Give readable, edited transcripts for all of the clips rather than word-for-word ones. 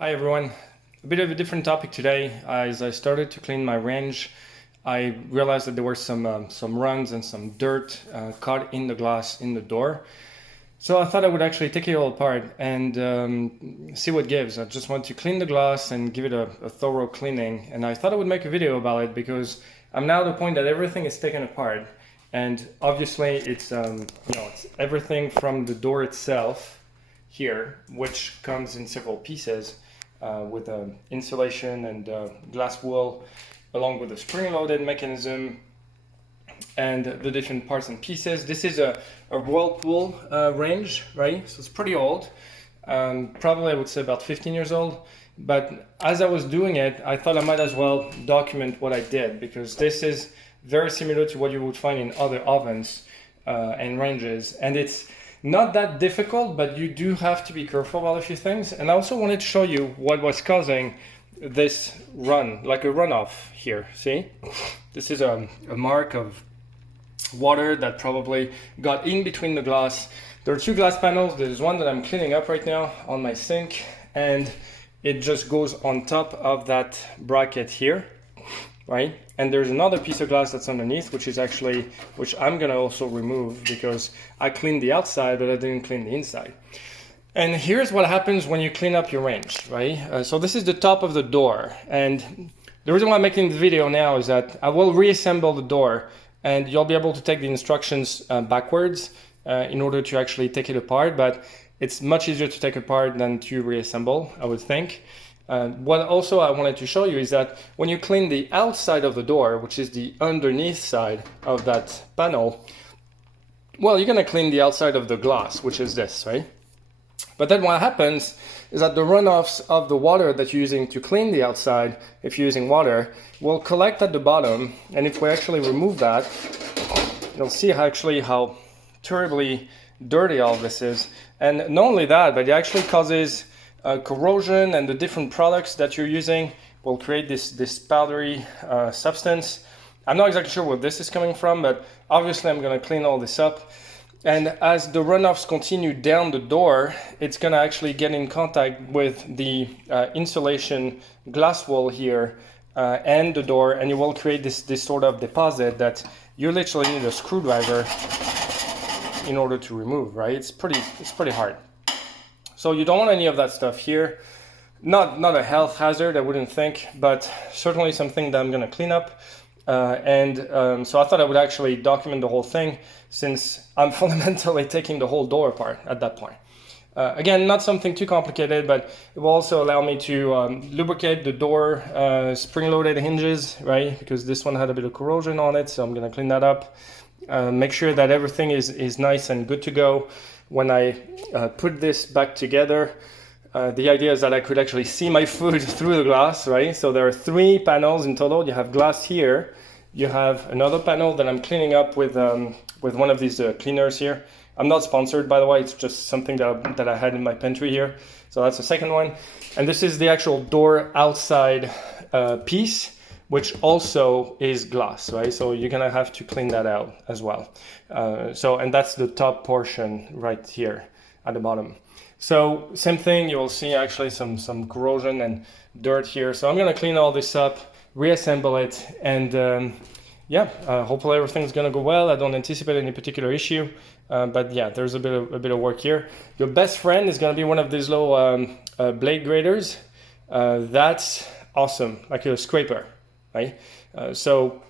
Hi everyone. A bit of a different topic today. As I started to clean my range, I realized that there were some runs and some dirt caught in the glass in the door. So I thought I would actually take it all apart and see what gives. I just want to clean the glass and give it a thorough cleaning. And I thought I would make a video about it because I'm now at the point that everything is taken apart. And obviously it's everything from the door itself here, which comes in several pieces with insulation and glass wool, along with a spring-loaded mechanism and the different parts and pieces. This is a whirlpool range, right? So it's pretty old, probably I would say about 15 years old. But as I was doing it, I thought I might as well document what I did, because this is very similar to what you would find in other ovens and ranges. And it's not that difficult, but you do have to be careful about a few things. And I also wanted to show you what was causing this run, like a runoff here. See? This is a mark of water that probably got in between the glass. There are two glass panels. There's one that I'm cleaning up right now on my sink, and it just goes on top of that bracket here, right? And there's another piece of glass that's underneath, which I'm gonna also remove because I cleaned the outside, but I didn't clean the inside. And here's what happens when you clean up your range, right? So this is the top of the door. And the reason why I'm making the video now is that I will reassemble the door, and you'll be able to take the instructions backwards in order to actually take it apart. But it's much easier to take apart than to reassemble, I would think. What also I wanted to show you is that when you clean the outside of the door, which is the underneath side of that panel, well, you're gonna clean the outside of the glass, which is this, right? But then what happens is that the runoffs of the water that you're using to clean the outside, if you're using water, will collect at the bottom. And if we actually remove that, you'll see actually how terribly dirty all this is. And not only that, but it actually causes corrosion, and the different products that you're using will create this powdery substance. I'm not exactly sure where this is coming from, but obviously I'm going to clean all this up. And as the runoffs continue down the door, it's going to actually get in contact with the insulation glass wall here and the door, and you will create this sort of deposit that you literally need a screwdriver in order to remove, right? It's pretty hard. So you don't want any of that stuff here. Not a health hazard, I wouldn't think, but certainly something that I'm going to clean up. So I thought I would actually document the whole thing, since I'm fundamentally taking the whole door apart at that point. Again, not something too complicated, but it will also allow me to lubricate the door spring-loaded hinges, right? Because this one had a bit of corrosion on it, so I'm going to clean that up. Make sure that everything is nice and good to go. When I put this back together, the idea is that I could actually see my food through the glass, right? So there are 3 panels in total. You have glass here. You have another panel that I'm cleaning up with one of these cleaners here. I'm not sponsored, by the way. It's just something that I had in my pantry here. So that's the second one. And this is the actual door outside piece, which also is glass, right? So you're gonna have to clean that out as well. And that's the top portion right here at the bottom. So same thing, you will see actually some corrosion and dirt here. So I'm gonna clean all this up, reassemble it, and hopefully everything's gonna go well. I don't anticipate any particular issue, but yeah, there's a bit of work here. Your best friend is gonna be one of these little blade graders. That's awesome, like a scraper, right? So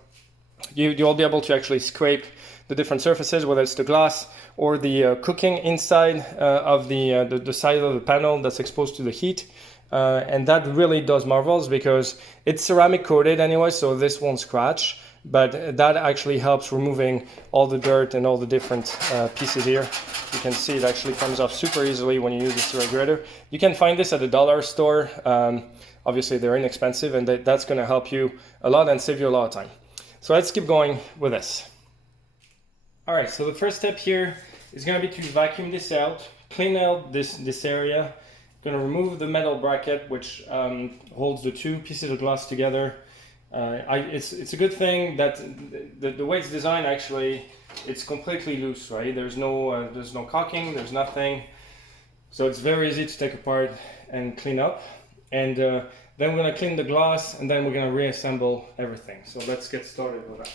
you'll be able to actually scrape the different surfaces, whether it's the glass or the cooking inside of the side of the panel that's exposed to the heat. And that really does marvels, because it's ceramic coated anyway, so this won't scratch. But that actually helps removing all the dirt and all the different pieces here. You can see it actually comes off super easily when you use this grader. You can find this at a dollar store. Obviously they're inexpensive, and that's going to help you a lot and save you a lot of time. So let's keep going with this. All right, so the first step here is going to be to vacuum this out, clean out this area. I'm going to remove the metal bracket, which holds the 2 pieces of glass together. It's a good thing that the way it's designed, actually, it's completely loose, right? There's no caulking, there's nothing. So it's very easy to take apart and clean up. And then we're gonna clean the glass, and then we're gonna reassemble everything. So let's get started with that.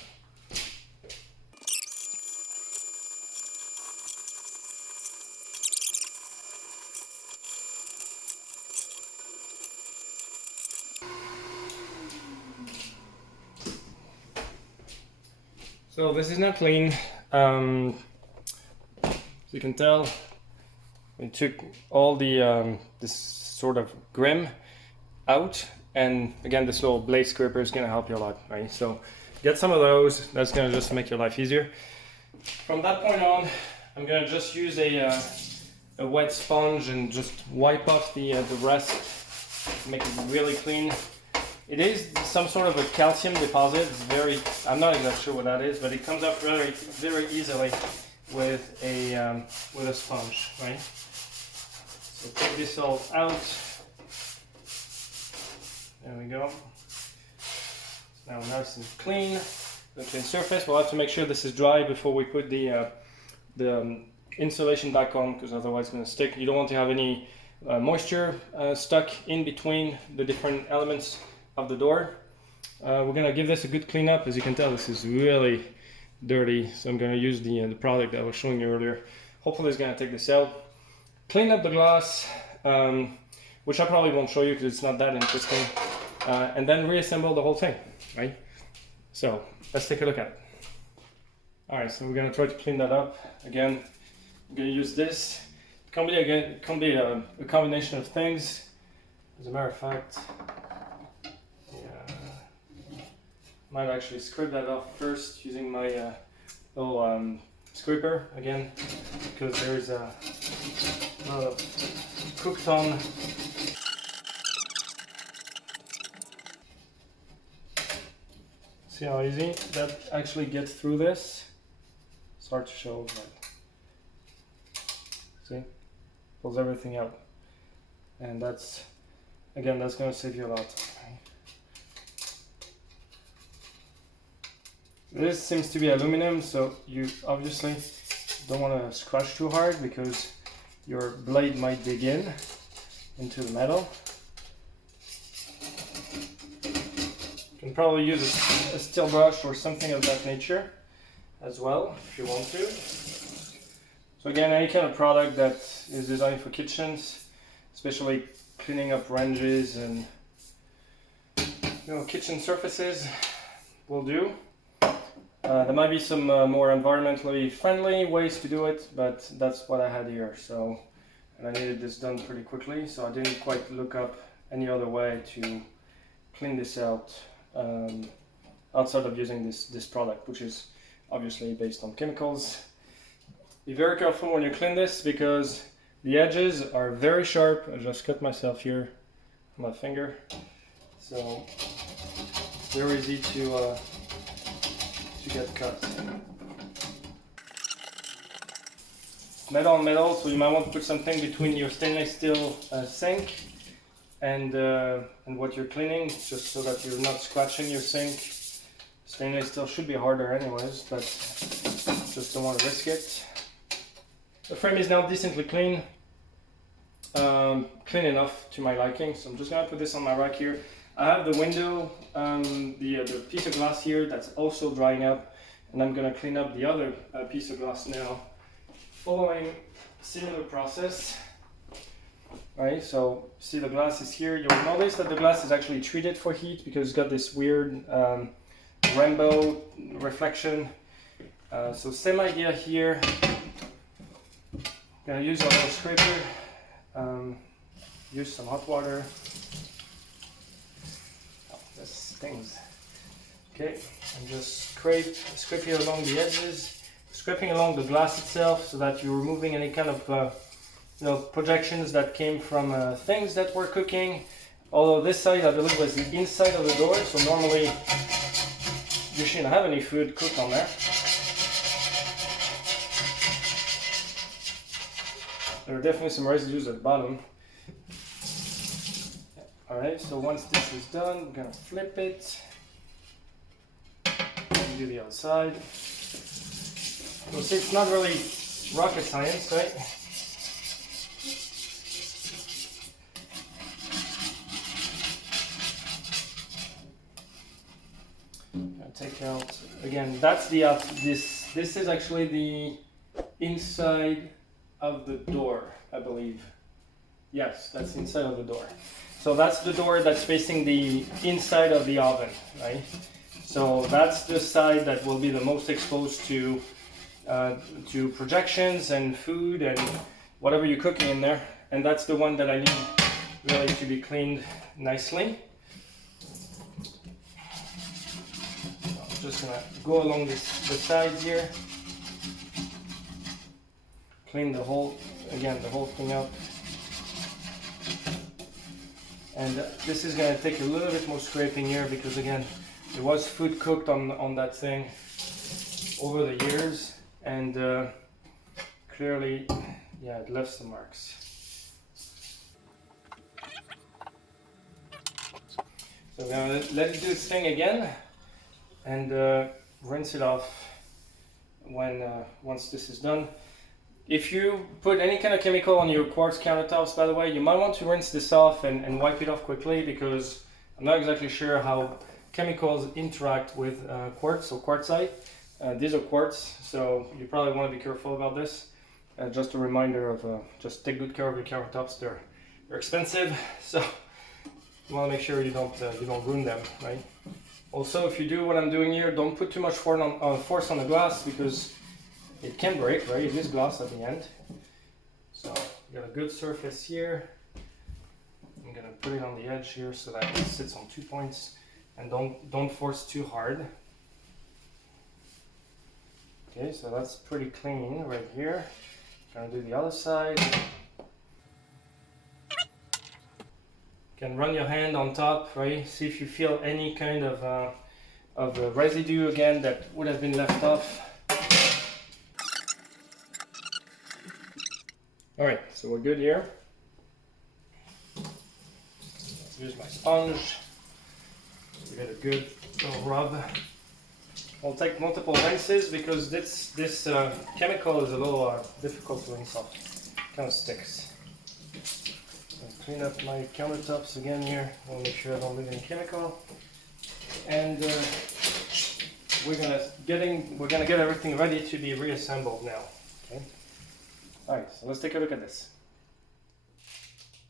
So this is now clean. As you can tell, we took all the this sort of grim out, and again, this little blade scraper is going to help you a lot, right? So get some of those. That's going to just make your life easier. From that point on, I'm going to just use a wet sponge and just wipe off the rest, make it really clean. It is some sort of a calcium deposit. It's very, I'm not exactly sure what that is, but it comes up very, very easily with a sponge, right? So take this all out. There we go. Now nice and clean. The clean surface. We'll have to make sure this is dry before we put the insulation back on, because otherwise it's going to stick. You don't want to have any moisture stuck in between the different elements of the door. We're going to give this a good clean up. As you can tell, this is really dirty, so I'm going to use the product that I was showing you earlier. Hopefully it's going to take this out. Clean up the glass, which I probably won't show you because it's not that interesting, and then reassemble the whole thing, right? So let's take a look at it. Alright, so we're going to try to clean that up. Again, I'm going to use this. It can be a combination of things. As a matter of fact, might actually scrape that off first using my little scraper again, because there's a lot of cooked on. See how easy that actually gets through this? It's hard to show, but see, pulls everything out, and that's, again, that's going to save you a lot. This seems to be aluminum, so you obviously don't want to scratch too hard because your blade might dig into the metal. You can probably use a steel brush or something of that nature as well if you want to. So again, any kind of product that is designed for kitchens, especially cleaning up ranges and kitchen surfaces, will do. There might be some more environmentally friendly ways to do it, but that's what I had here. So, and I needed this done pretty quickly, so I didn't quite look up any other way to clean this out outside of using this product, which is obviously based on chemicals. Be very careful when you clean this because the edges are very sharp. I just cut myself here on my finger, so it's very easy to get cut. Metal on metal, so you might want to put something between your stainless steel sink and what you're cleaning, just so that you're not scratching your sink. Stainless steel should be harder anyways, but just don't want to risk it. The frame is now decently clean, clean enough to my liking, so I'm just going to put this on my rack here. I have the window, the piece of glass here that's also drying up, and I'm going to clean up the other piece of glass now, following a similar process. Alright, so see the glass is here. You'll notice that the glass is actually treated for heat because it's got this weird rainbow reflection. So same idea here. Gonna use a little scraper, use some hot water. Oh, this stings. Okay, and just scraping along the edges, scraping along the glass itself so that you're removing any kind of projections that came from things that were cooking. Although this side I believe was the inside of the door, so normally you shouldn't have any food cooked on there. There are definitely some residues at the bottom. Alright, so once this is done, we're going to flip it and do the other side. So see, it's not really rocket science, right? I'll take out again. That's the this is actually the inside of the door, I believe. Yes, that's the inside of the door. So that's the door that's facing the inside of the oven, right? So that's the side that will be the most exposed to projections and food and whatever you're cooking in there. And that's the one that I need really to be cleaned nicely. So I'm just gonna go along the sides here, clean the whole thing up. And this is going to take a little bit more scraping here because again, there was food cooked on that thing over the years, and clearly, yeah, it left some marks. So I'm going to let it do its thing again and rinse it off once this is done. If you put any kind of chemical on your quartz countertops, by the way, you might want to rinse this off and wipe it off quickly, because I'm not exactly sure how chemicals interact with quartz or quartzite. These are quartz, so you probably want to be careful about this. Just a reminder of just take good care of your countertops. They're expensive, so you want to make sure you don't ruin them, right? Also, if you do what I'm doing here, don't put too much force on the glass, because it can break, right? It is glass at the end. So you got a good surface here. I'm gonna put it on the edge here so that it sits on 2 points, and don't force too hard. Okay, so that's pretty clean right here. Gonna do the other side. You can run your hand on top, right? See if you feel any kind of residue again that would have been left off. All right, so we're good here. Here's my sponge. We got a good little rub. I'll take multiple rinses because this chemical is a little difficult to rinse off. Kind of sticks. I'll clean up my countertops again here. I want to make sure I don't leave any chemical. And we're gonna get everything ready to be reassembled now. Okay. Alright, so let's take a look at this.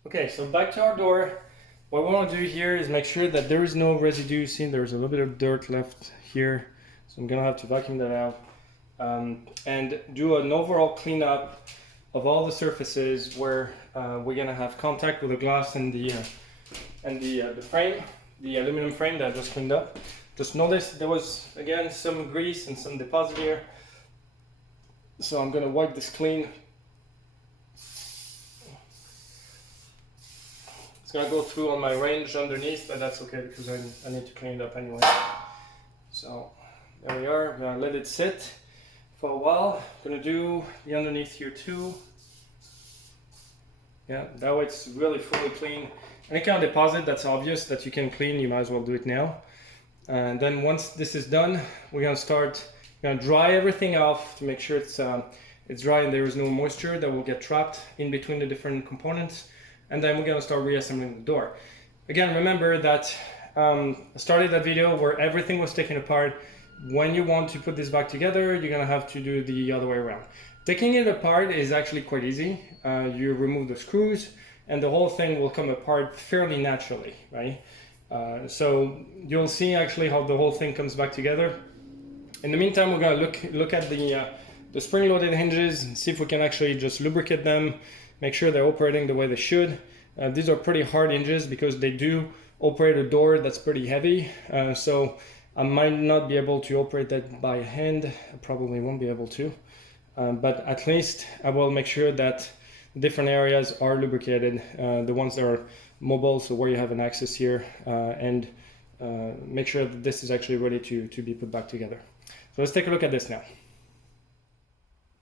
Okay, so back to our door. What we want to do here is make sure that there is no residue. See, there's a little bit of dirt left here, so I'm gonna have to vacuum that out and do an overall cleanup of all the surfaces where we're gonna have contact with the glass and the frame, the aluminum frame that I just cleaned up. Just notice there was again some grease and some deposit here, so I'm gonna wipe this clean. Gonna go through on my range underneath, but that's okay because I need to clean it up anyway. So there we are. I'm gonna let it sit for a while. I'm gonna do the underneath here too. Yeah, that way it's really fully clean. Any kind of deposit that's obvious that you can clean, you might as well do it now. And then once this is done, we're gonna dry everything off to make sure it's dry and there is no moisture that will get trapped in between the different components. And then we're going to start reassembling the door. Again, remember that I started that video where everything was taken apart. When you want to put this back together, you're going to have to do the other way around. Taking it apart is actually quite easy. You remove the screws and the whole thing will come apart fairly naturally, right? So you'll see actually how the whole thing comes back together. In the meantime, we're going to look at the spring-loaded hinges and see if we can actually just lubricate them. Make sure they're operating the way they should. These are pretty hard hinges because they do operate a door that's pretty heavy. So I might not be able to operate that by hand. I probably won't be able to. But at least I will make sure that different areas are lubricated. The ones that are mobile, so where you have an access here. And make sure that this is actually ready to be put back together. So let's take a look at this now.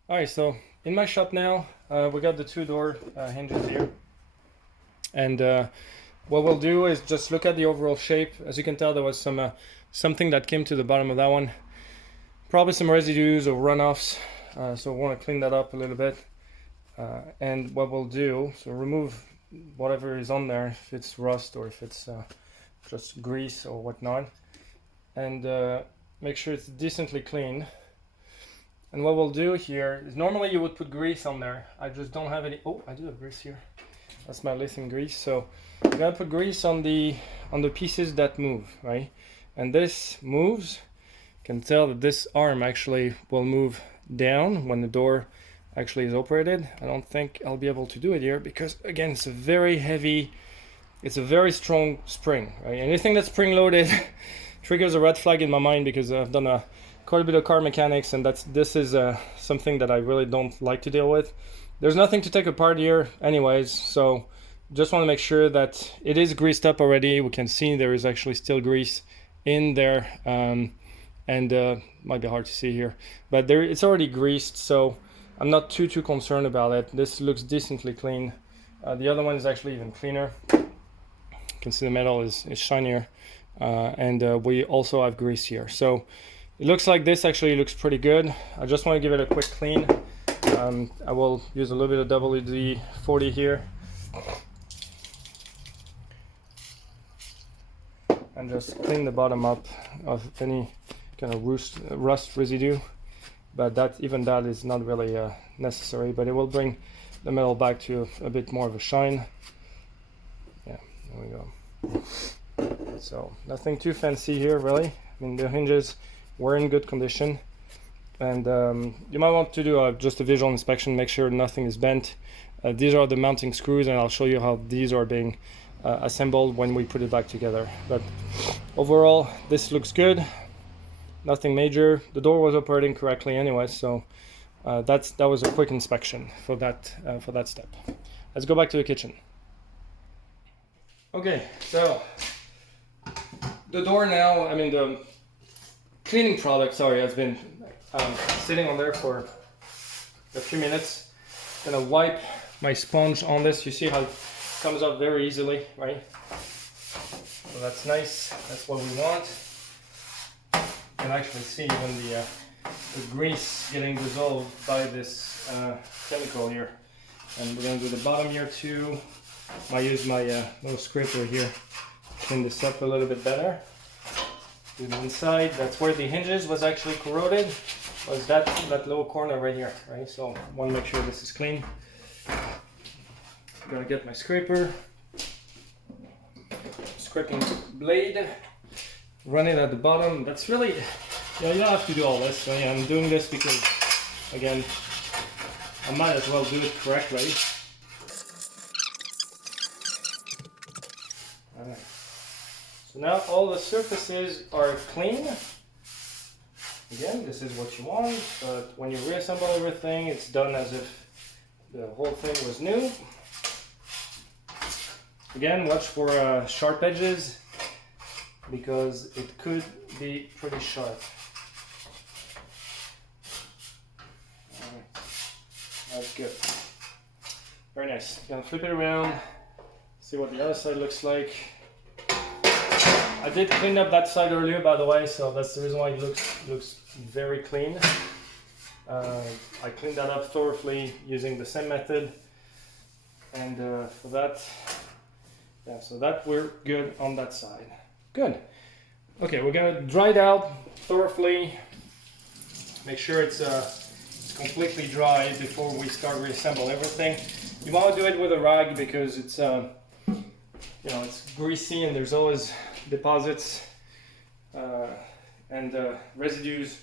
All right, so in my shop now, we got the two door hinges here. And what we'll do is just look at the overall shape. As you can tell, there was something that came to the bottom of that one. Probably some residues or runoffs. So we want to clean that up a little bit. And what we'll do, so remove whatever is on there, if it's rust or if it's just grease or whatnot. and make sure it's decently clean. And what we'll do here is, normally you would put grease on there. I just don't have any. Oh, I do have grease here. That's my lithium grease. So I'm gonna put grease on the pieces that move, right? And this moves. You can tell that this arm actually will move down when the door actually is operated. I don't think I'll be able to do it here because, again, it's a very heavy, it's a very strong spring, right? Anything that's spring loaded triggers a red flag in my mind, because I've done quite a bit of car mechanics, and this is something that I really don't like to deal with. There's nothing to take apart here anyways, so just want to make sure that it is greased up already. We can see there is actually still grease in there, and might be hard to see here, but it's already greased, so I'm not too concerned about it. This looks decently clean. The other one is actually even cleaner. You can see the metal is shinier, and we also have grease here. So it looks like this actually looks pretty good. I just want to give it a quick clean. I will use a little bit of WD-40 here and just clean the bottom up of any kind of rust residue. But even that is not really necessary, but it will bring the metal back to a bit more of a shine. Yeah, there we go. So nothing too fancy here, really. I mean, the hinges were in good condition, and you might want to do just a visual inspection, make sure nothing is bent. These are the mounting screws, and I'll show you how these are being assembled when we put it back together. But overall, this looks good. Nothing major. The door was operating correctly anyway, so that was a quick inspection for that step. Let's go back to the kitchen. Okay, so the door now, I mean the cleaning product, sorry, has been sitting on there for a few minutes. I'm gonna wipe my sponge on this. You see how it comes up very easily, right? So that's nice. That's what we want. You can actually see when the grease getting dissolved by this chemical here. And we're going to do the bottom here too. I use my little scraper here to clean this up a little bit better. Do the inside. That's where the hinges was actually corroded, was that little corner right here, right? So I want to make sure this is clean. I'm going to get my scraper, scraping blade. Run it at the bottom. That's really, you don't have to do all this. So yeah, I'm doing this because, again, I might as well do it correctly. Alright. So now all the surfaces are clean. Again, this is what you want, but when you reassemble everything, it's done as if the whole thing was new. Again, watch for sharp edges, because it could be pretty sharp. Alright, that's good. Very nice. Gonna flip it around, see what the other side looks like. I did clean up that side earlier, by the way, so that's the reason why it looks very clean. I cleaned that up thoroughly using the same method, and for that, yeah, so that we're good on that side. Good. Okay, we're gonna dry it out thoroughly. Make sure it's completely dry before we start reassemble everything. You want to do it with a rag because it's it's greasy and there's always deposits and residues.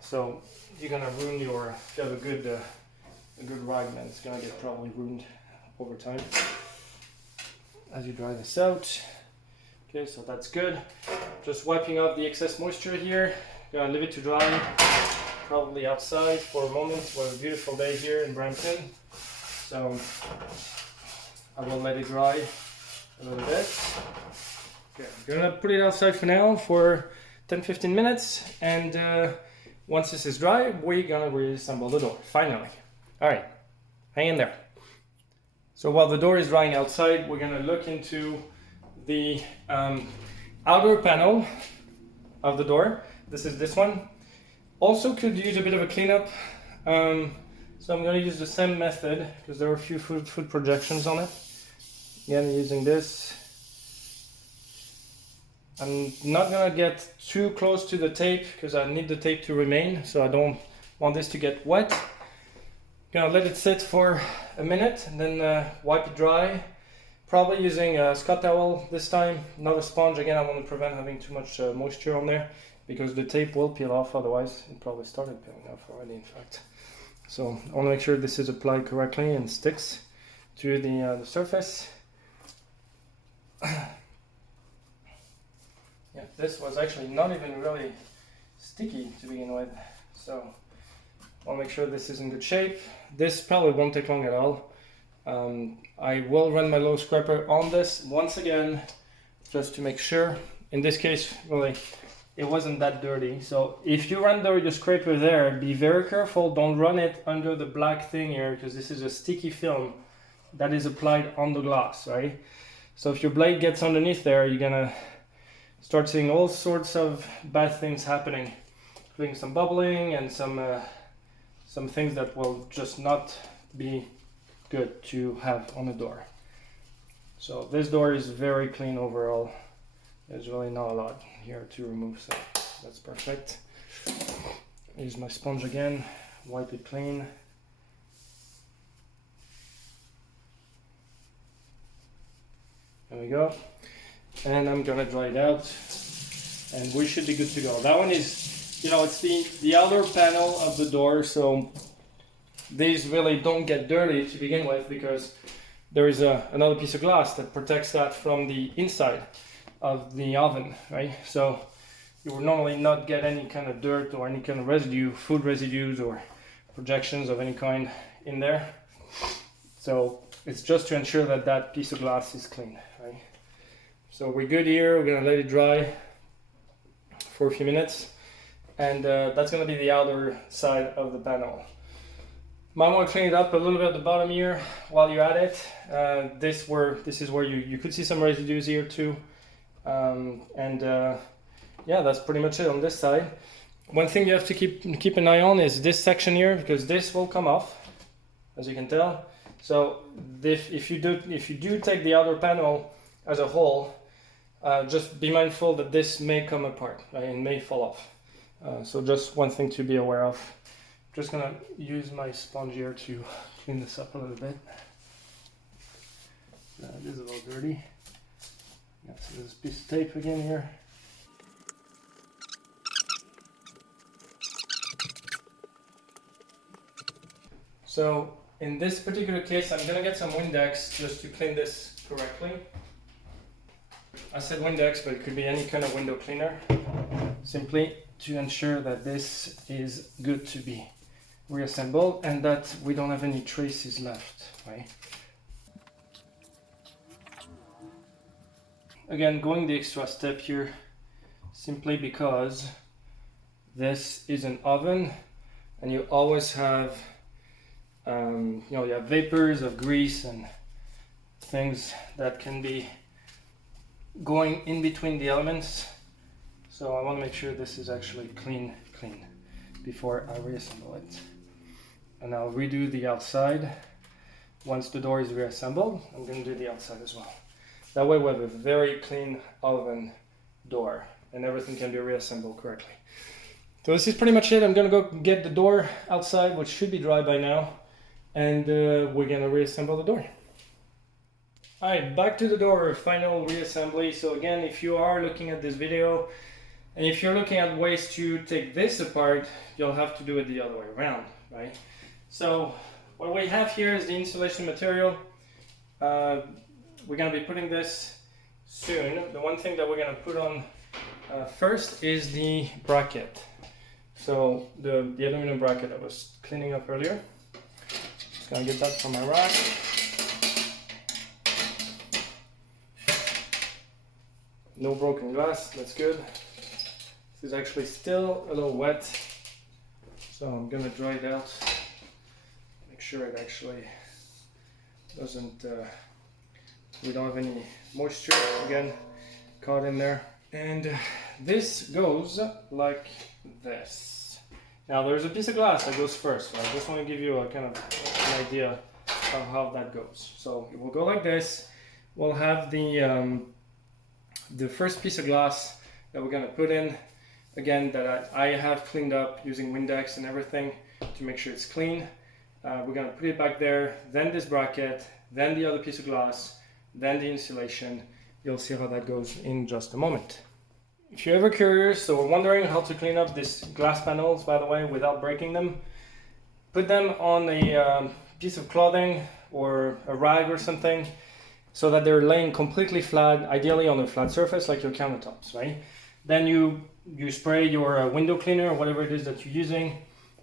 So you're gonna ruin your. If you have a good rag, then it's gonna get probably ruined over time as you dry this out. Okay, so that's good. Just wiping off the excess moisture here. Gonna leave it to dry, probably outside for a moment. What a beautiful day here in Brampton. So I will let it dry a little bit. Okay, I'm gonna put it outside for now for 10-15 minutes, and once this is dry, we're gonna reassemble the door, finally. All right, hang in there. So while the door is drying outside, we're gonna look into the outer panel of the door. This is this one. Also could use a bit of a cleanup. So I'm gonna use the same method because there are a few food projections on it. Again, using this. I'm not gonna get too close to the tape because I need the tape to remain, so I don't want this to get wet. Gonna let it sit for a minute and then wipe it dry. Probably using a Scott towel this time, not a sponge. Again, I want to prevent having too much moisture on there because the tape will peel off, otherwise it probably started peeling off already, in fact. So I want to make sure this is applied correctly and sticks to the surface. Yeah, this was actually not even really sticky to begin with, so I want to make sure this is in good shape. This probably won't take long at all. I will run my low scraper on this once again, just to make sure. In this case, really, it wasn't that dirty. So if you run your scraper there, be very careful. Don't run it under the black thing here, because this is a sticky film that is applied on the glass, right? So if your blade gets underneath there, you're gonna start seeing all sorts of bad things happening, including some bubbling and some things that will just not be good to have on the door. So this door is very clean overall. There's really not a lot here to remove, so that's perfect. Use my sponge again, wipe it clean. There we go. And I'm gonna dry it out and we should be good to go. That one is, you know, it's the outer panel of the door, so these really don't get dirty to begin with because there is another piece of glass that protects that from the inside of the oven, right? So you will normally not get any kind of dirt or any kind of residue, food residues or projections of any kind in there. So it's just to ensure that that piece of glass is clean, right? So we're good here. We're gonna let it dry for a few minutes, and that's gonna be the outer side of the panel. Might want to clean it up a little bit at the bottom here while you're at it. This is where you could see some residues here too. Yeah, that's pretty much it on this side. One thing you have to keep an eye on is this section here, because this will come off, as you can tell. So if you do take the outer panel as a whole, just be mindful that this may come apart, right, and may fall off. So just one thing to be aware of. Just gonna use my sponge here to clean this up a little bit. It is a little dirty. Yeah, so there's a piece of tape again here. So in this particular case, I'm gonna get some Windex just to clean this correctly. I said Windex, but it could be any kind of window cleaner, simply to ensure that this is good to be reassembled and that we don't have any traces left, right? Again, going the extra step here, simply because this is an oven and you always have, you have vapors of grease and things that can be going in between the elements. So I want to make sure this is actually clean before I reassemble it. And I'll redo the outside. Once the door is reassembled, I'm going to do the outside as well. That way we have a very clean oven door and everything can be reassembled correctly. So this is pretty much it. I'm going to go get the door outside, which should be dry by now, and we're going to reassemble the door. Alright, back to the door, final reassembly. So again, if you are looking at this video and if you're looking at ways to take this apart, you'll have to do it the other way around, right? So what we have here is the insulation material. We're going to be putting this soon. The one thing that we're going to put on first is the bracket. So the aluminum bracket I was cleaning up earlier. Just going to get that from my rack. No broken glass, that's good. This is actually still a little wet, so I'm gonna dry it out. Make sure it actually doesn't, we don't have any moisture again caught in there. And this goes like this. Now there's a piece of glass that goes first, so I just want to give you a kind of an idea of how that goes. So it will go like this. We'll have the the first piece of glass that we're gonna put in, again, that I have cleaned up using Windex and everything to make sure it's clean. We're gonna put it back there, then this bracket, then the other piece of glass, then the insulation. You'll see how that goes in just a moment. If you're ever curious or wondering how to clean up these glass panels, by the way, without breaking them, put them on a piece of clothing or a rag or something so that they're laying completely flat, ideally on a flat surface like your countertops, right? Then you spray your window cleaner or whatever it is that you're using,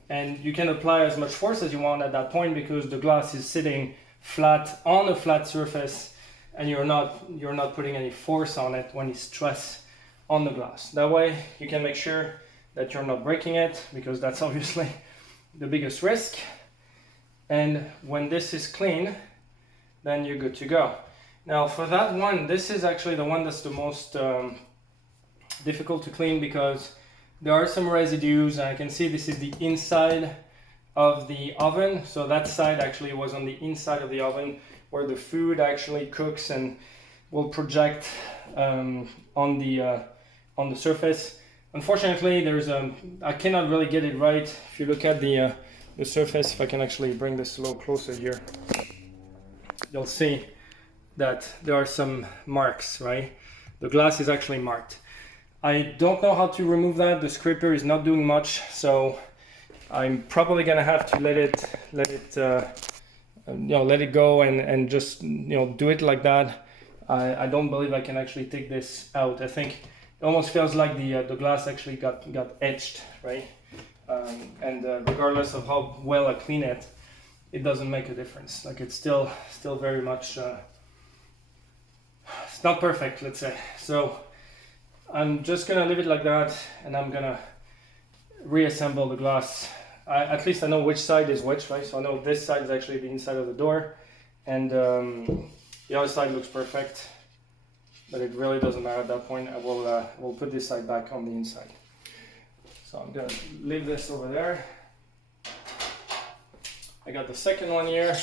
and you can apply as much force as you want at that point because the glass is sitting flat on a flat surface and you're not putting any force on it when you stress on the glass. That way you can make sure that you're not breaking it, because that's obviously the biggest risk. And when this is clean, then you're good to go. Now for that one, this is actually the one that's the most difficult to clean because there are some residues. I can see this is the inside of the oven, so that side actually was on the inside of the oven where the food actually cooks and will project on the surface. Unfortunately, there's I cannot really get it right. If you look at the surface, if I can actually bring this a little closer here, you'll see that there are some marks, right? The glass is actually marked. I don't know how to remove that. The scraper is not doing much, so I'm probably gonna have to let it go and just do it like that. I don't believe I can actually take this out. I think it almost feels like the glass actually got etched, right? And regardless of how well I clean it, it doesn't make a difference. Like it's still very much it's not perfect, let's say. So I'm just gonna leave it like that, and I'm gonna reassemble the glass. At least I know which side is which, right? So I know this side is actually the inside of the door, and the other side looks perfect, but it really doesn't matter at that point. I will put this side back on the inside. So I'm gonna leave this over there. I got the second one here,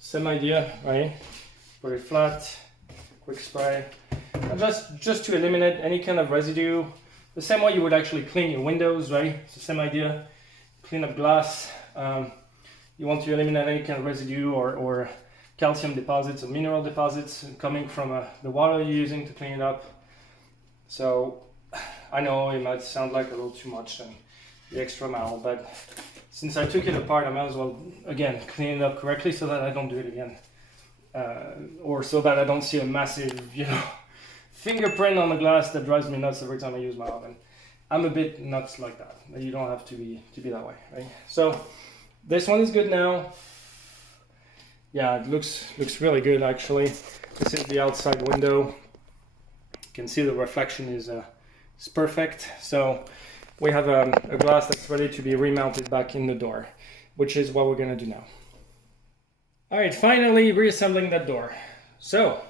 same idea, right? Put it flat, quick spray, and just to eliminate any kind of residue, the same way you would actually clean your windows, right? It's the same idea. Clean up glass. You want to eliminate any kind of residue or calcium deposits or mineral deposits coming from the water you're using to clean it up. So I know it might sound like a little too much and the extra mile, but since I took it apart, I might as well again clean it up correctly so that I don't do it again, or so that I don't see a massive fingerprint on the glass that drives me nuts every time I use my oven. I'm a bit nuts like that. You don't have to be that way, right? So this one is good now. Yeah, it looks really good actually. This is the outside window. You can see the reflection is perfect. So we have a glass that's ready to be remounted back in the door, which is what we're gonna do now. All right, finally reassembling that door. So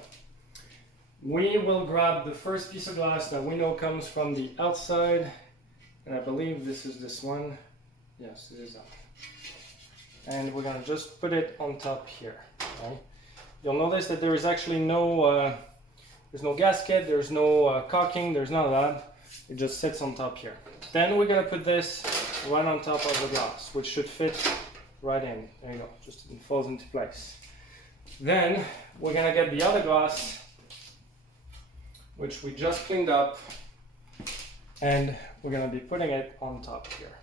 we will grab the first piece of glass that we know comes from the outside, and I believe this is this one. Yes, this is that. And we're gonna just put it on top here, right? You'll notice that there is actually there's no gasket, there's no caulking, there's none of that. It just sits on top here. Then we're gonna put this right on top of the glass, which should fit right in. There you go, just it falls into place. Then we're gonna get the other glass, which we just cleaned up, and we're gonna be putting it on top here.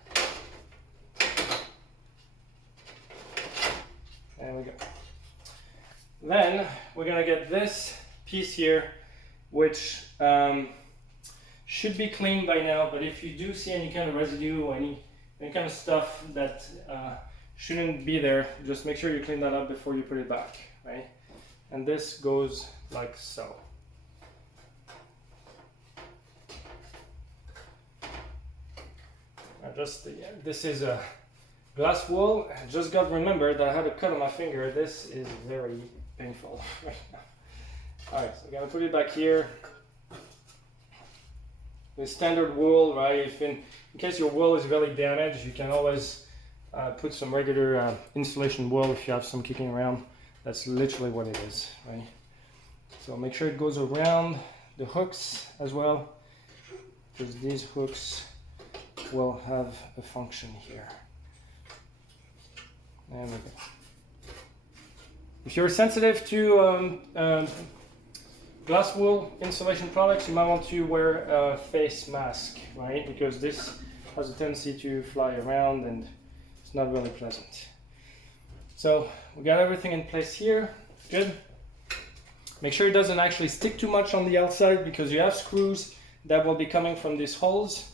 There we go. Then we're gonna get this piece here, which should be cleaned by now, but if you do see any kind of residue or any kind of stuff that shouldn't be there, just make sure you clean that up before you put it back, right? And this goes like so. This is a glass wool. I just got remembered that I had a cut on my finger. This is very painful right now. Alright, so I'm gonna put it back here. With standard wool, right? If in case your wool is really damaged, you can always put some regular insulation wool if you have some kicking around. That's literally what it is, right? So make sure it goes around the hooks as well, because these hooks will have a function here. There we go. If you're sensitive to glass wool insulation products, you might want to wear a face mask, right? Because this has a tendency to fly around and it's not really pleasant. So we got everything in place here. Good. Make sure it doesn't actually stick too much on the outside, because you have screws that will be coming from these holes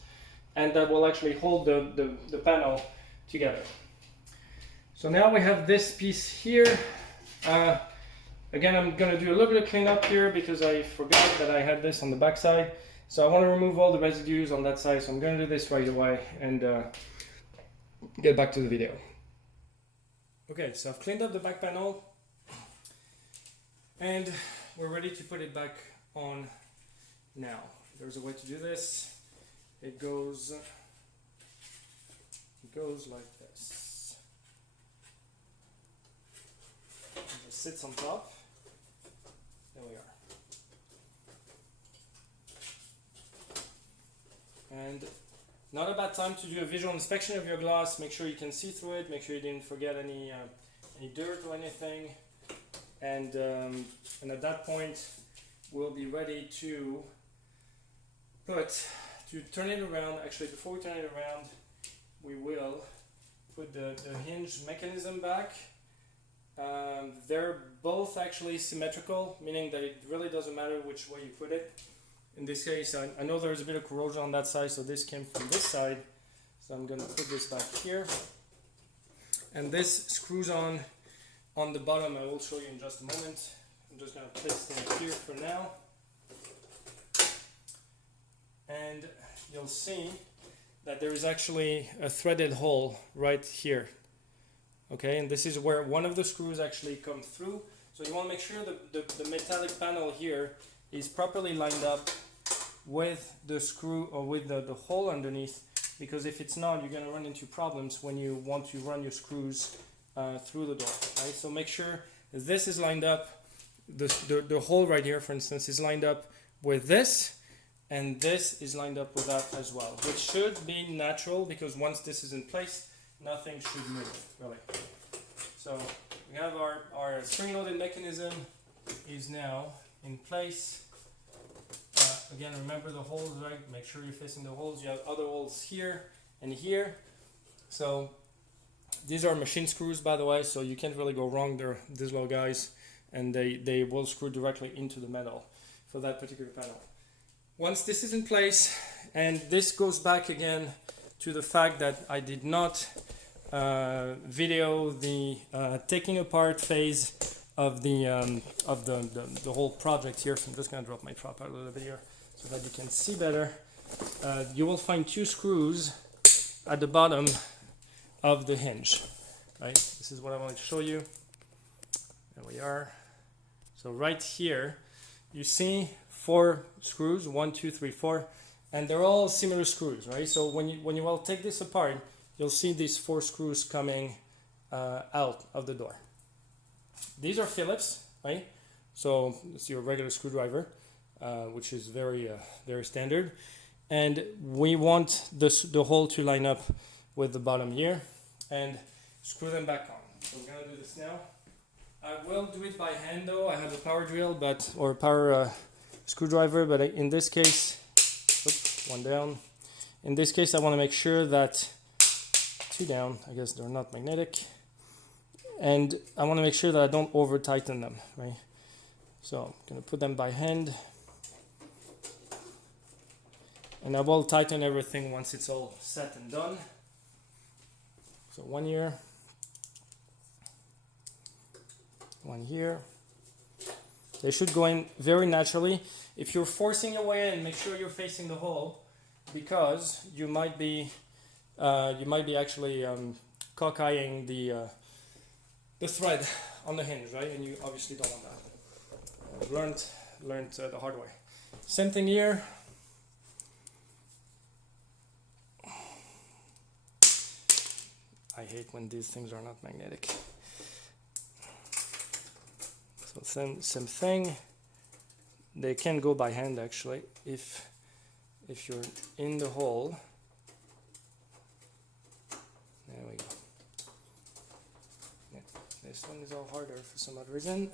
and that will actually hold the panel together. So now we have this piece here. Again, I'm going to do a little bit of cleanup here because I forgot that I had this on the back side. So I want to remove all the residues on that side. So I'm going to do this right away and get back to the video. Okay, so I've cleaned up the back panel and we're ready to put it back on now. There's a way to do this. It goes like this. It just sits on top. There we are. And not a bad time to do a visual inspection of your glass. Make sure you can see through it. Make sure you didn't forget any dirt or anything. And at that point, we'll be ready to turn it around. Actually, before we turn it around, we will put the hinge mechanism back. They're both actually symmetrical, meaning that it really doesn't matter which way you put it. In this case, I know there's a bit of corrosion on that side, so this came from this side. So I'm going to put this back here. And this screws on the bottom. I will show you in just a moment. I'm just going to place them here for now. And you'll see that there is actually a threaded hole right here. Okay, and this is where one of the screws actually come through. So you want to make sure the metallic panel here is properly lined up with the screw or with the hole underneath, because if it's not, you're going to run into problems when you want to run your screws through the door. Right? So make sure this is lined up. The hole right here, for instance, is lined up with this, and this is lined up with that as well, which should be natural, because once this is in place, nothing should move, really. So we have our spring-loaded mechanism is now in place. Again, remember the holes, right? Make sure you're facing the holes. You have other holes here and here. So these are machine screws, by the way, so you can't really go wrong. They're these little guys, and they will screw directly into the metal for that particular panel. Once this is in place, and this goes back again to the fact that I did not video the taking apart phase of the whole project here. So I'm just going to drop my trap out a little bit here so that you can see better. You will find two screws at the bottom of the hinge. Right? This is what I wanted to show you. There we are. So right here, you see 4 screws, 1, 2, 3, 4, and they're all similar screws, right? So when you will take this apart, you'll see these 4 screws coming out of the door. These are Phillips, right? So it's your regular screwdriver, which is very standard. And we want the hole to line up with the bottom here and screw them back on. So we're gonna do this now. I will do it by hand though. I have a power drill, or power screwdriver, but in this case, oops, one down. In this case, I want to make sure that 2 down. I guess they're not magnetic. And I want to make sure that I don't over tighten them, right? So I'm going to put them by hand. And I will tighten everything once it's all set and done. So 1 here. 1 here. They should go in very naturally. If you're forcing your way in, make sure you're facing the hole, because you might be actually cock-eyeing the thread on the hinge, right? And you obviously don't want that. I've learned the hard way. Same thing here. I hate when these things are not magnetic. So same thing. they can go by hand actually if you're in the hole. There we go. Yeah, this one is all harder for some odd reason.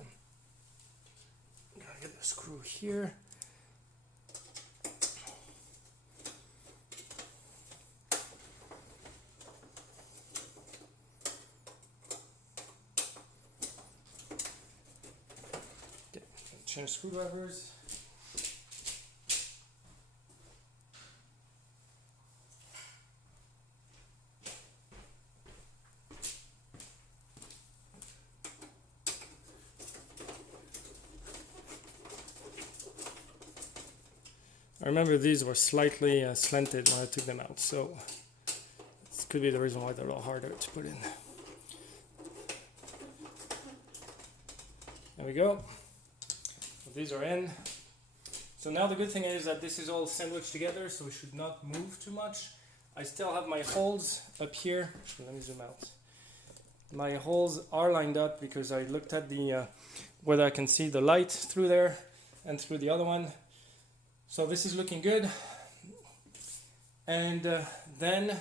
Gotta get the screw here. Okay, change screwdrivers. I remember these were slightly slanted when I took them out, so this could be the reason why they're a little harder to put in. There we go. So these are in. So now the good thing is that this is all sandwiched together, so we should not move too much. I still have my holes up here. Let me zoom out. My holes are lined up because I looked at the whether I can see the light through there and through the other one. So this is looking good. And then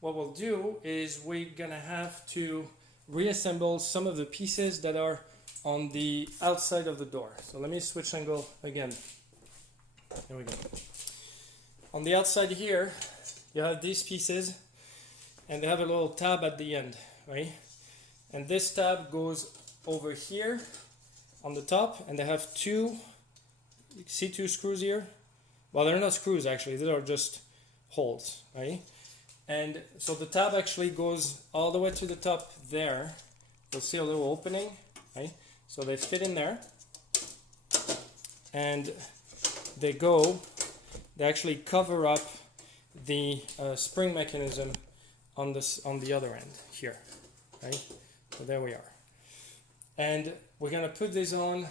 what we'll do is we're gonna have to reassemble some of the pieces that are on the outside of the door. So let me switch angle again. There we go. On the outside here, you have these pieces and they have a little tab at the end, right? And this tab goes over here on the top, and they have two, you see two screws here? Well, they're not screws actually, these are just holes, right? And so the tab actually goes all the way to the top there. You'll see a little opening, right? So they fit in there, and they actually cover up the spring mechanism on the other end here, right? So there we are. And we're gonna put this on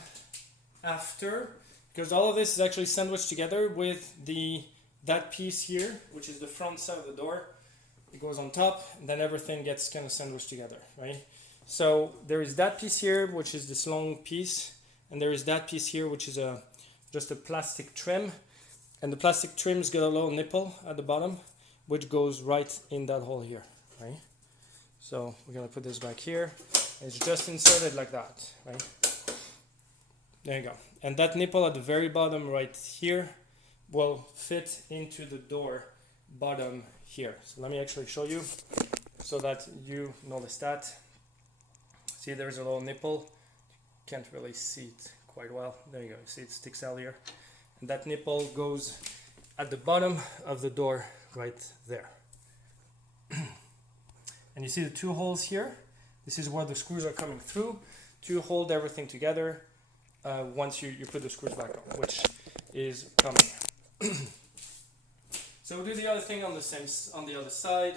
after, because all of this is actually sandwiched together with that piece here, which is the front side of the door. It goes on top, and then everything gets kind of sandwiched together, right? So there is that piece here, which is this long piece, and there is that piece here, which is just a plastic trim, and the plastic trim's got a little nipple at the bottom, which goes right in that hole here, right? So we're gonna put this back here. It's just inserted like that, right? There you go. And that nipple at the very bottom right here will fit into the door bottom here. So let me actually show you so that you notice that. See, there's a little nipple. Can't really see it quite well. There you go. See, it sticks out here. And that nipple goes at the bottom of the door right there. And you see the two holes here. This is where the screws are coming through to hold everything together once you put the screws back on, which is coming. So we'll do the other thing on the other side.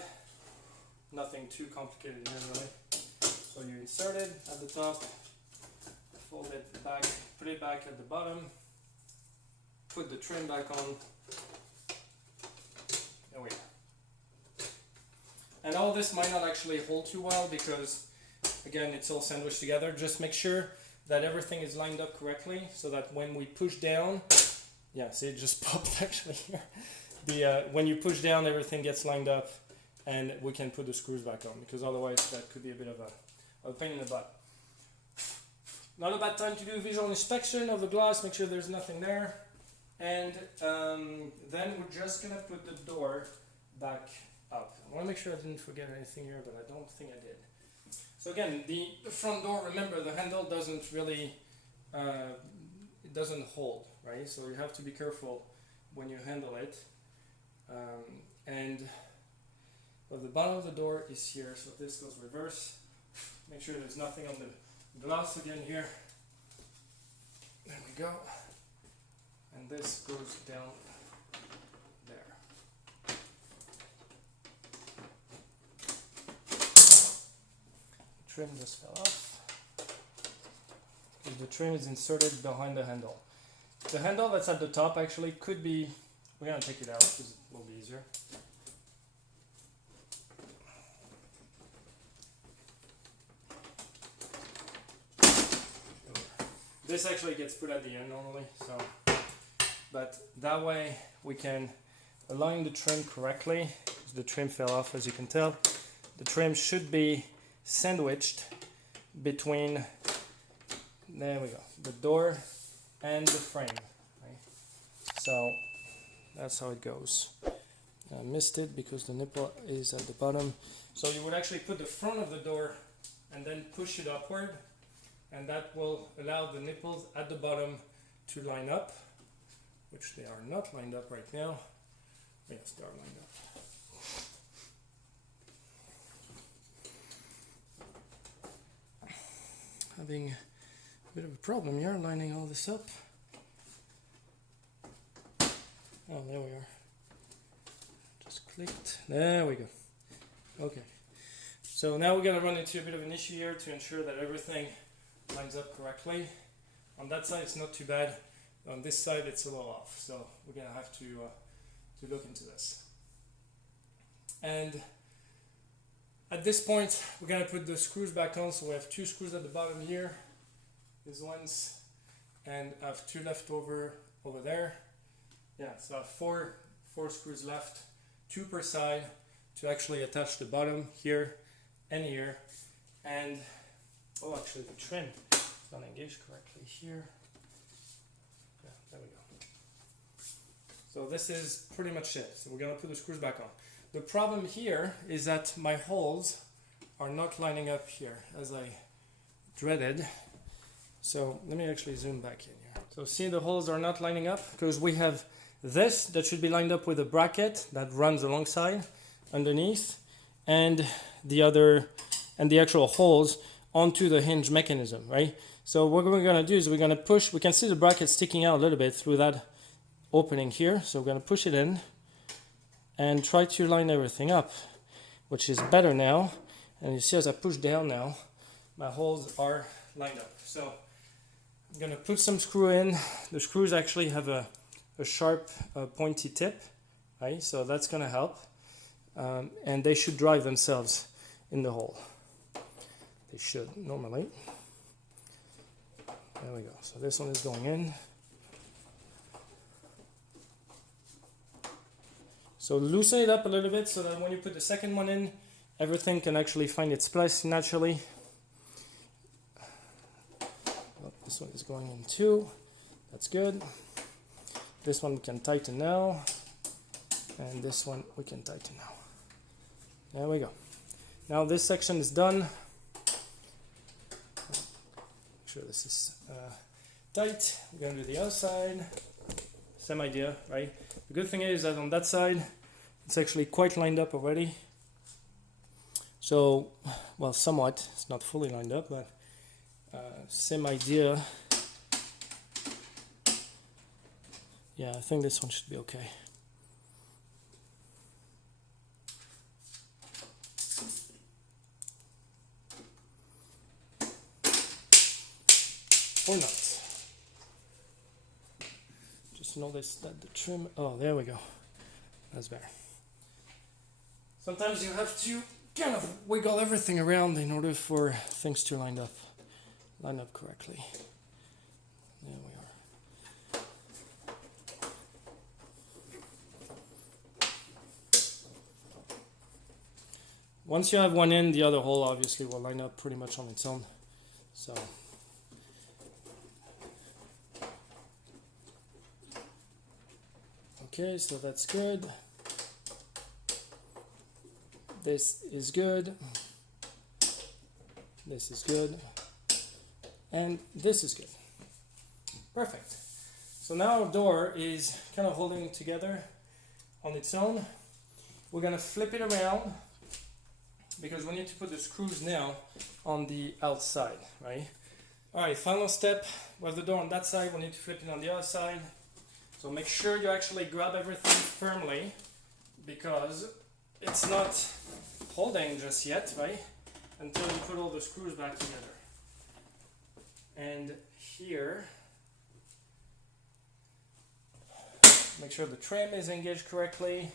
Nothing too complicated here, really. So you insert it at the top, fold it back, put it back at the bottom, put the trim back on. There we are. And all this might not actually hold too well because, again, it's all sandwiched together. Just make sure that everything is lined up correctly so that when we push down, yeah, see, it just popped actually here. When you push down, everything gets lined up and we can put the screws back on, because otherwise that could be a bit of a pain in the butt. Not a bad time to do a visual inspection of the glass, make sure there's nothing there. And then we're just gonna put the door back up. I want to make sure I didn't forget anything here, but I don't think I did. So again, the front door, remember the handle doesn't really, it doesn't hold, right? So you have to be careful when you handle it. And well, the bottom of the door is here, so this goes reverse. Make sure there's nothing on the glass again here. There we go. And this goes down there. Trim just fell off. The trim is inserted behind the handle. The handle that's at the top actually could be, we're going to take it out because it will be easier. This actually gets put at the end normally, so, but that way we can align the trim correctly. The trim fell off, as you can tell. The trim should be sandwiched between, there we go, the door and the frame. Right? So that's how it goes. I missed it because the nipple is at the bottom. So you would actually put the front of the door and then push it upward, and that will allow the nipples at the bottom to line up, which they are not lined up right now. Yes, they are lined up. Having a bit of a problem here lining all this up. Oh, there we are. Just clicked. There we go. Okay. So now we're going to run into a bit of an issue here to ensure that everything lines up correctly. On that side it's not too bad. On this side it's a little off. So we're going to have to look into this. And at this point we're going to put the screws back on. So we have 2 screws at the bottom here. These ones. And I have 2 left over there. Yeah, so I have four screws left. 2 per side to actually attach the bottom here and here. And oh, actually the trim is not engaged correctly here. Yeah, there we go. So this is pretty much it. So we're going to put the screws back on. The problem here is that my holes are not lining up here as I dreaded. So let me actually zoom back in here. So see, the holes are not lining up because we have this that should be lined up with a bracket that runs alongside underneath, and the actual holes onto the hinge mechanism, right? So what we're going to do is we're going to push. We can see the bracket sticking out a little bit through that opening here. So we're going to push it in and try to line everything up, which is better now. And you see, as I push down now, my holes are lined up. So I'm going to put some screw in. The screws actually have a sharp pointy tip, right? So that's going to help. And they should drive themselves in the hole. They should normally. There we go. So this one is going in. So loosen it up a little bit so that when you put the second one in, everything can actually find its place naturally. Oh, this one is going in too. That's good. This one we can tighten now. And this one we can tighten now. There we go. Now this section is done. Make sure this is tight. We're going to do the other side. Same idea, right? The good thing is that on that side, it's actually quite lined up already. So, well, somewhat. It's not fully lined up, but same idea. Yeah, I think this one should be okay. Or not. Just notice that the trim, oh, there we go. That's better. Sometimes you have to kind of wiggle everything around in order for things to line up correctly. There we are. Once you have one in, the other hole obviously will line up pretty much on its own. So okay, so that's good. This is good. This is good. And this is good. Perfect. So now our door is kind of holding together on its own. We're going to flip it around because we need to put the screws now on the outside, right? All right, final step. We have the door on that side. We need to flip it on the other side. So make sure you actually grab everything firmly because it's not holding just yet, right? Until you put all the screws back together. And here, make sure the trim is engaged correctly.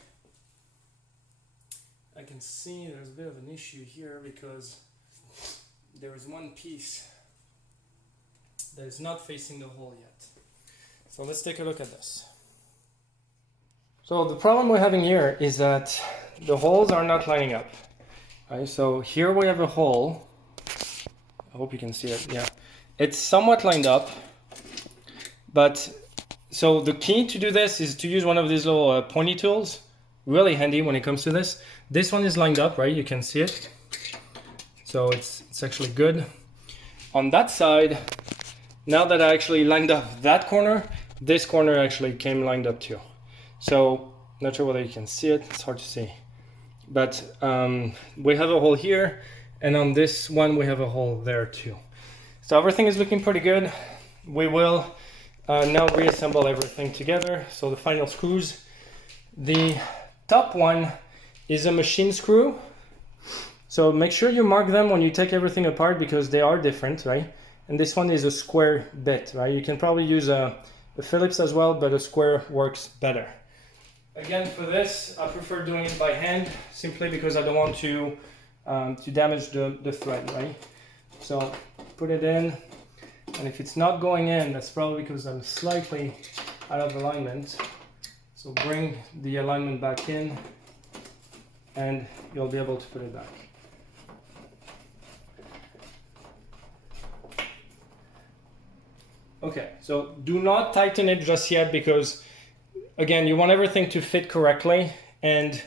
I can see there's a bit of an issue here because there is one piece that is not facing the hole yet. So let's take a look at this. So the problem we're having here is that the holes are not lining up. Right? So here we have a hole. I hope you can see it. Yeah, it's somewhat lined up, but so the key to do this is to use one of these little pointy tools. Really handy when it comes to this. This one is lined up, right? You can see it. So it's actually good. On that side, now that I actually lined up that corner, this corner actually came lined up too. So not sure whether you can see it. It's hard to see. But we have a hole here, and on this one we have a hole there too. So everything is looking pretty good. We will now reassemble everything together. So the final screws. The top one is a machine screw. So make sure you mark them when you take everything apart because they are different, right? And this one is a square bit, right? You can probably use a Phillips as well, but a square works better. Again, for this, I prefer doing it by hand, simply because I don't want to damage the thread, right? So put it in, and if it's not going in, that's probably because I'm slightly out of alignment. So bring the alignment back in, and you'll be able to put it back. Okay, so do not tighten it just yet because, again, you want everything to fit correctly, and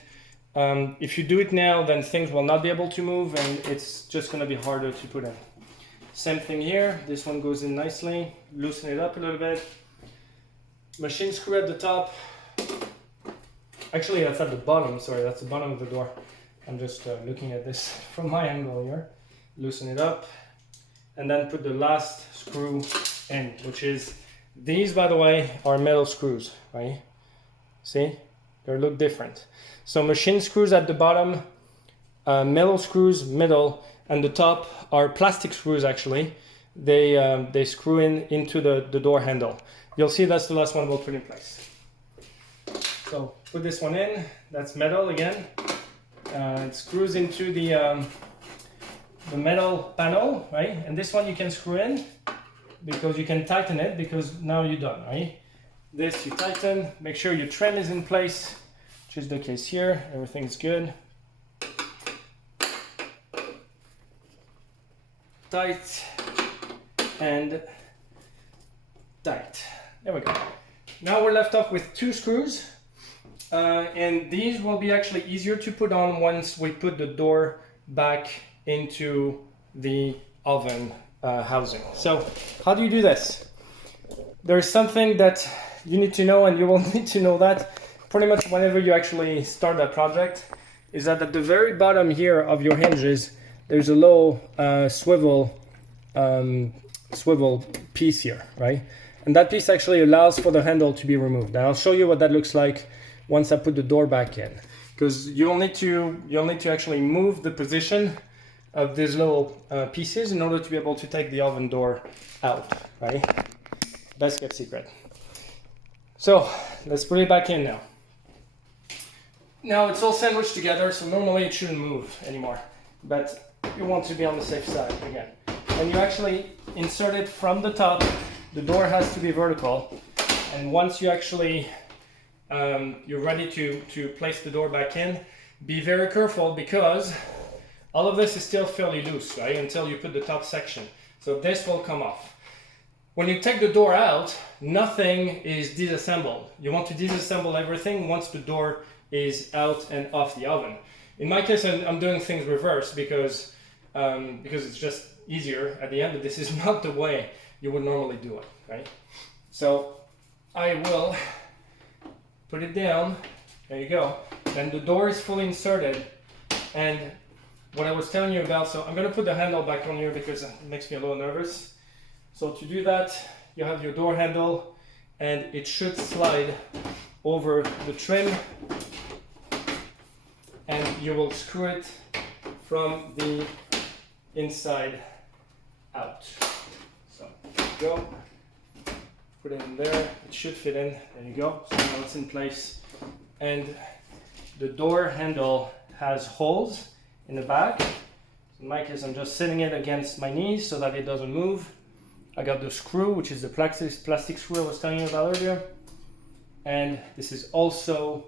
if you do it now, then things will not be able to move, and it's just going to be harder to put in. Same thing here. This one goes in nicely. Loosen it up a little bit. Machine screw at the top. Actually, that's at the bottom. Sorry, that's the bottom of the door. I'm just looking at this from my angle here. Loosen it up, and then put the last screw in, which is these, by the way, are metal screws, right? See, they look different. So machine screws at the bottom, metal screws middle, and the top are plastic screws. Actually, they screw into the door handle. You'll see that's the last one we'll put in place. So put this one in. That's metal again. It screws into the metal panel, right? And this one you can screw in because you can tighten it because now you're done, right? This you tighten, make sure your trim is in place, which is the case here. Everything's good. Tight and tight. There we go. Now we're left off with two screws, and these will be actually easier to put on once we put the door back into the oven housing. So how do you do this? There's something that you need to know, and you will need to know that pretty much whenever you actually start that project, is that at the very bottom here of your hinges, there's a little swivel piece here, right? And that piece actually allows for the handle to be removed. And I'll show you what that looks like once I put the door back in, because you'll need to actually move the position of these little pieces in order to be able to take the oven door out, right? Best kept secret. So let's put it back in now. Now it's all sandwiched together, so normally it shouldn't move anymore, but you want to be on the safe side again. And you actually insert it from the top. The door has to be vertical, and once you actually you're ready to place the door back in, be very careful because all of this is still fairly loose, right, until you put the top section. So this will come off. When you take the door out, nothing is disassembled. You want to disassemble everything once the door is out and off the oven. In my case, I'm doing things reverse because it's just easier at the end, but this is not the way you would normally do it, right? So I will put it down. There you go. Then the door is fully inserted, and what I was telling you about, so I'm going to put the handle back on here because it makes me a little nervous. So to do that, you have your door handle, and it should slide over the trim, and you will screw it from the inside out. So there you go. Put it in there. It should fit in. There you go. So now it's in place. And the door handle has holes in the back. In my case, I'm just sitting it against my knees so that it doesn't move. I got the screw, which is the plastic screw I was telling you about earlier. And this is also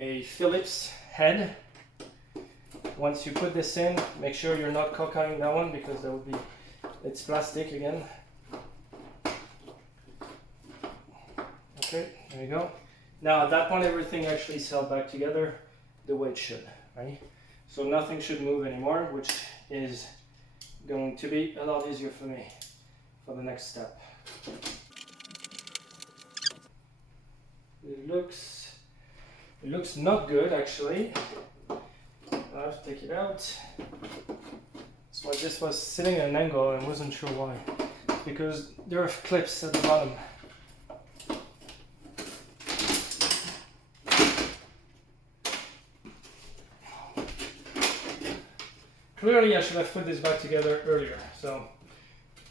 a Phillips head. Once you put this in, make sure you're not cockeying that one because that would be, it's plastic again. Okay, there you go. Now at that point, everything actually is held back together the way it should, right? So nothing should move anymore, which is going to be a lot easier for me for the next step. It looks not good actually. I have to take it out. So this was sitting at an angle and I wasn't sure why. Because there are clips at the bottom. Clearly I should have put this back together earlier. So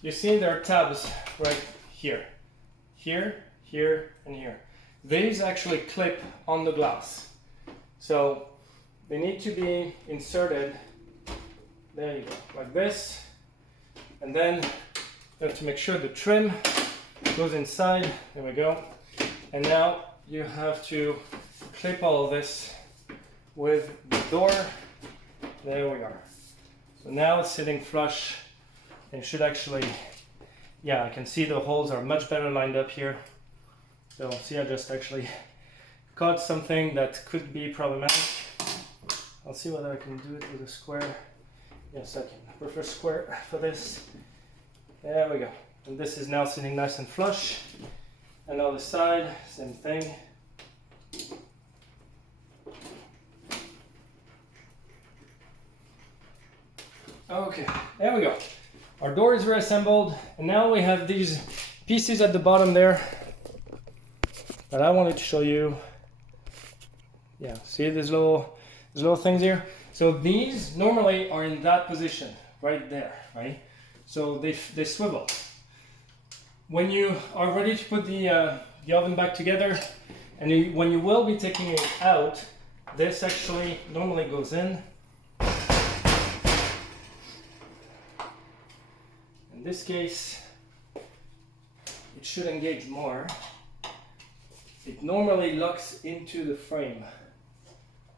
you see there are tabs right here. Here, here, and here. These actually clip on the glass. So they need to be inserted, there you go, like this. And then you have to make sure the trim goes inside, there we go. And now you have to clip all of this with the door, there we are. So now it's sitting flush and should actually, yeah, I can see the holes are much better lined up here. So see, I just actually caught something that could be problematic. I'll see whether I can do it with a square. Yes, I can. I prefer square for this. There we go. And this is now sitting nice and flush. And on the side, same thing. Okay, there we go. Our door is reassembled, and now we have these pieces at the bottom there that I wanted to show you. Yeah, see these little things here? So these normally are in that position, right there, right? So they swivel. When you are ready to put the oven back together, and when you will be taking it out, this actually normally goes in. In this case, it should engage more. It normally locks into the frame.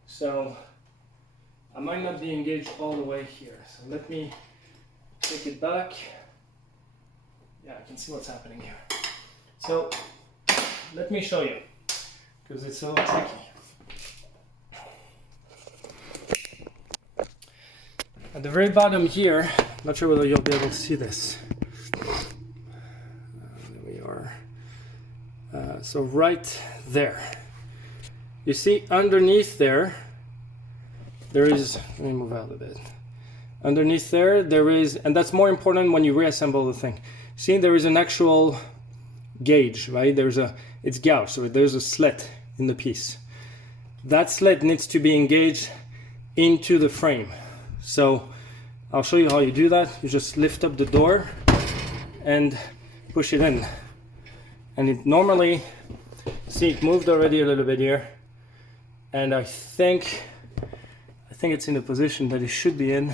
So I might not be engaged all the way here. So let me take it back. Yeah, I can see what's happening here. So let me show you, because it's a little tricky. At the very bottom here, not sure whether you'll be able to see this. There we are. So right there. You see underneath there is, let me move out a bit. Underneath there is, and that's more important when you reassemble the thing. See, there is an actual gauge, right? It's gouged, so there's a slit in the piece. That slit needs to be engaged into the frame. So I'll show you how you do that. You just lift up the door and push it in. And it normally, see, it moved already a little bit here. And I think it's in the position that it should be in.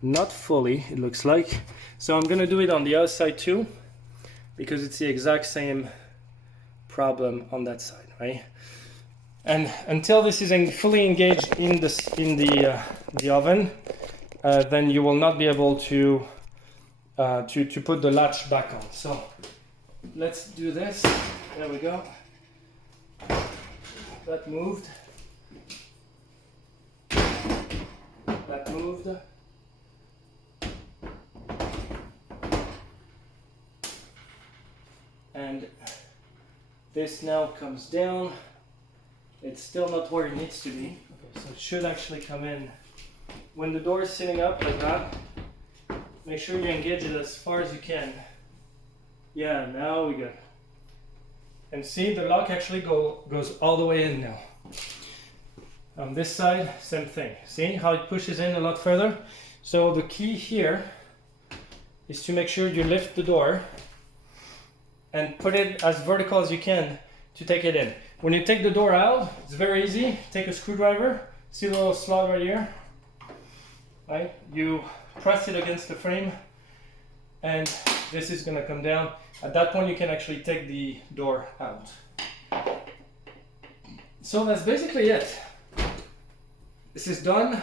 Not fully, it looks like. So I'm gonna do it on the other side too, because it's the exact same problem on that side, right? And until this is fully engaged in the oven, then you will not be able to put the latch back on. So let's do this. There we go. That moved. That moved. And this now comes down. It's still not where it needs to be. Okay, so it should actually come in. When the door is sitting up like that, make sure you engage it as far as you can. Yeah, now we good. And see, the lock actually goes all the way in now. On this side, same thing. See how it pushes in a lot further? So the key here is to make sure you lift the door and put it as vertical as you can to take it in. When you take the door out, it's very easy. Take a screwdriver. See the little slot right here? Right? You press it against the frame and This is gonna come down. At that point, you can actually take the door out. So that's basically it. This is done.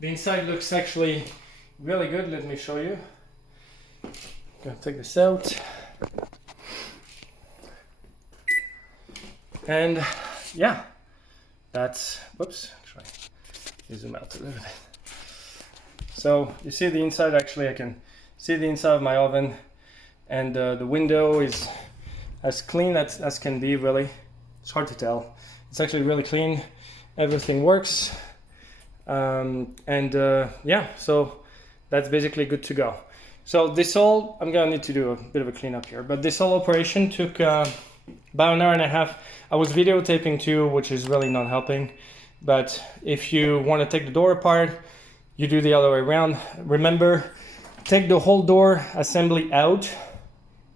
The inside looks actually really good. Let me show you. I'm gonna take this out. And yeah, that's, whoops, actually, zoom out a little bit. So you see the inside, actually I can see the inside of my oven, and the window is as clean as can be, really. It's hard to tell. It's actually really clean. Everything works. Yeah, so that's basically good to go. So this whole, I'm gonna need to do a bit of a cleanup here, but this whole operation took about an hour and a half. I was videotaping too, which is really not helping. But if you want to take the door apart, you do the other way around. Remember, take the whole door assembly out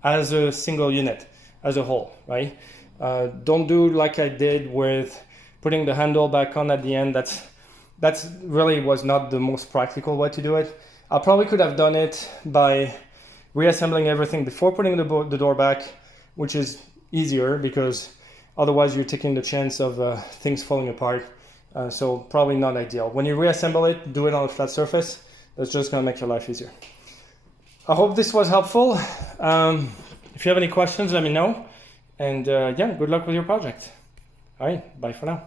as a single unit, as a whole, right? Don't do like I did with putting the handle back on at the end. That's really was not the most practical way to do it. I probably could have done it by reassembling everything before putting the door back, which is easier because otherwise you're taking the chance of things falling apart. So probably not ideal. When you reassemble it, do it on a flat surface. That's just gonna make your life easier. I hope this was helpful. If you have any questions, let me know. And yeah, good luck with your project. All right, bye for now.